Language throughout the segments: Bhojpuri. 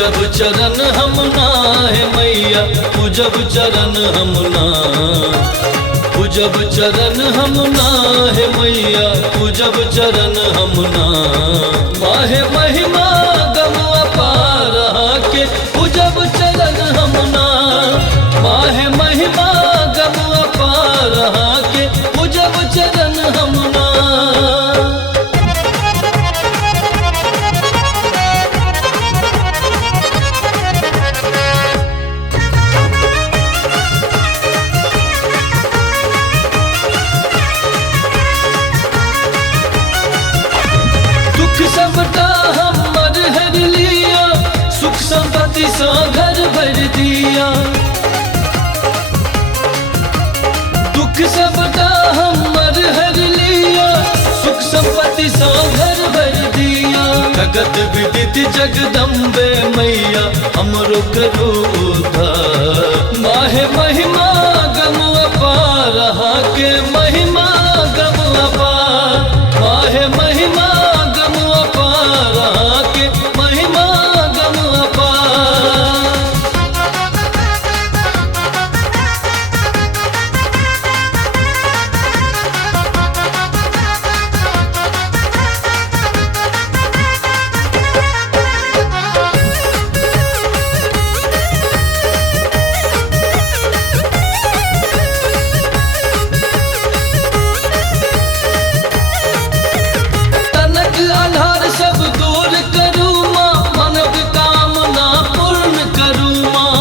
पूजब चरण हम ना है मैया, पूजब चरण हम ना, पूजब चरण हम ना है मैया, पूजब चरण हम ना। माहे महिमा गम अपार के पूजब चरण हम ना, माहे महिमा गम अपार के पूजब चरण हम ना। सबटा हमर हर लिया, सुख संपत्ति सा घर भर दिया। दुख सबटा हमर हर लिया, सुख संपत्ति सा घर भर दिया। जगत विदित जगदम्बे मैया हमरो करो उद्धार। माहे महिमा गम अपार के महिमा गम अपार, माहे महिमा के महिमा गम अपार। तनक आधार सब दूर करूँ माँ, मनक कामना पूर्ण करूँ माँ।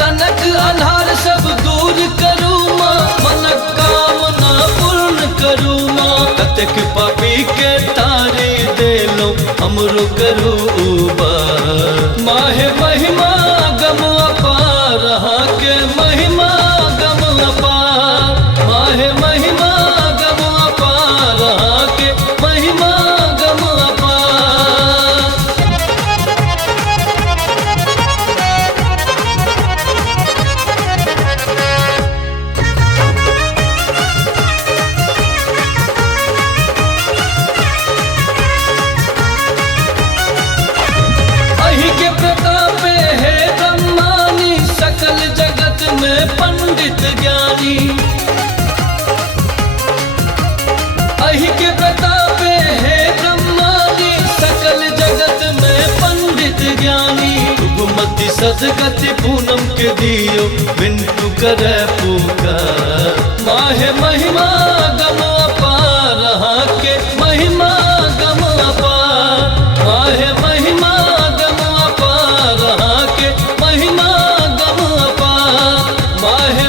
तनक आधार सब दूर करूँ माँ, मनक कामना पूर्ण करूँ माँ। कतेक पापी के तारी देलो हमरो करू उबार। माहे महिमा गम अपार के महिमा गम अपार, माहे महिमा गम अपार के महिमा गम अपार। अहि के प्रतापे है ब्रह्मानी, सकल जगत में पंडित ज्ञानी। अहि के प्रतापे है ब्रह्मानी, सकल जगत में पंडित ज्ञानी। शुभमति सदगति पूनम के दियो, बिंटू करे पुकार। माहे महिमा गम अपार के महिमा गम अपार, माहे महिमा गम अपार के महिमा गम अपार, माहे